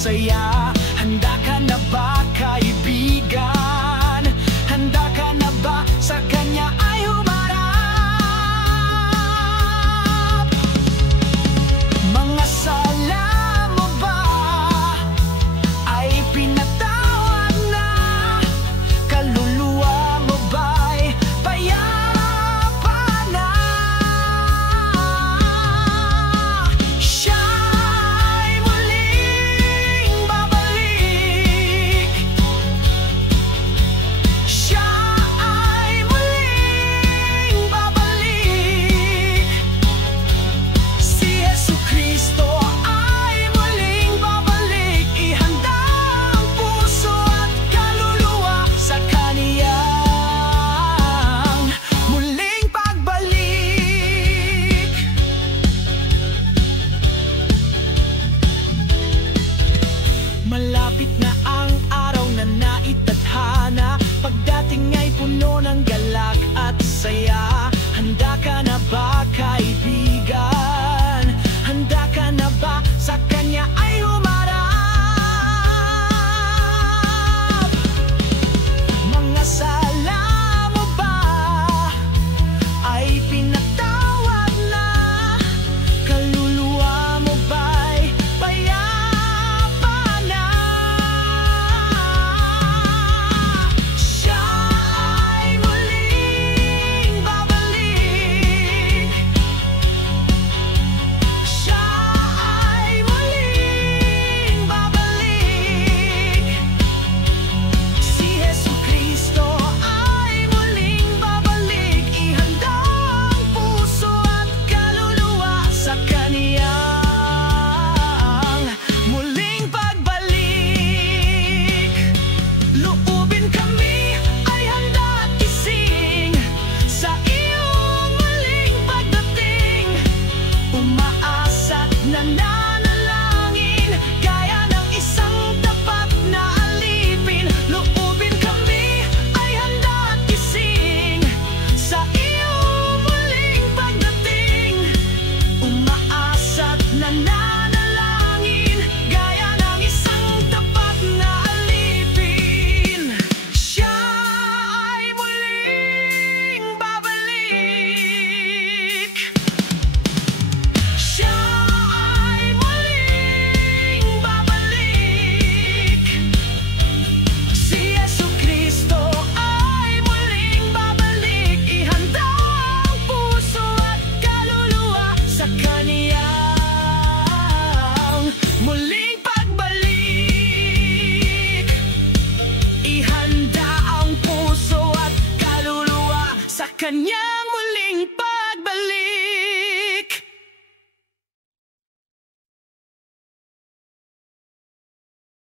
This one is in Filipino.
saya. Handa ka na ba, kaibigan? Handa ka na ba sa Kanya ay humarap? Mga sala mo ba ay pinatawad na? Kaluluwa mo ba'y payapa na? Siya'y muling babalik. Siya ay muling babalik. Si Jesucristo ay muling babalik. Ihanda ang puso at kaluluwa sa Kaniyang muling pagbalik. Malapit na ang araw na naitadhana. Pagdating ay puno ng galak at saya. Handa ka na ba, kaibigan? Handa ka na ba sa Kanya ay humarap? Mga sala mo ba ay pinatawad na? Kaluluwa mo ba'y payapa na? Siya ay muling babalik. Siya ay muling babalik. Si Jesucristo ay muling babalik. Ihanda ang puso at kaluluwa sa Kaniyang muling pagbalik. Loobin kami ay handa at gising sa iyong muling pagdating. Umaasa't nananalangin gaya ng isang tapat na alipin. Loobin kami ay handa at gising sa iyong muling pagdating. Umaasa't nananalangin gaya ng isang tapat na alipin. Siya ay muling babalik. Siya ay muling babalik. Si Jesucristo ay muling babalik. Ihanda ang puso at kaluluwa sa Kaniyang muling pagbalik. Ihanda ang puso at kaluluwa sa Kanya.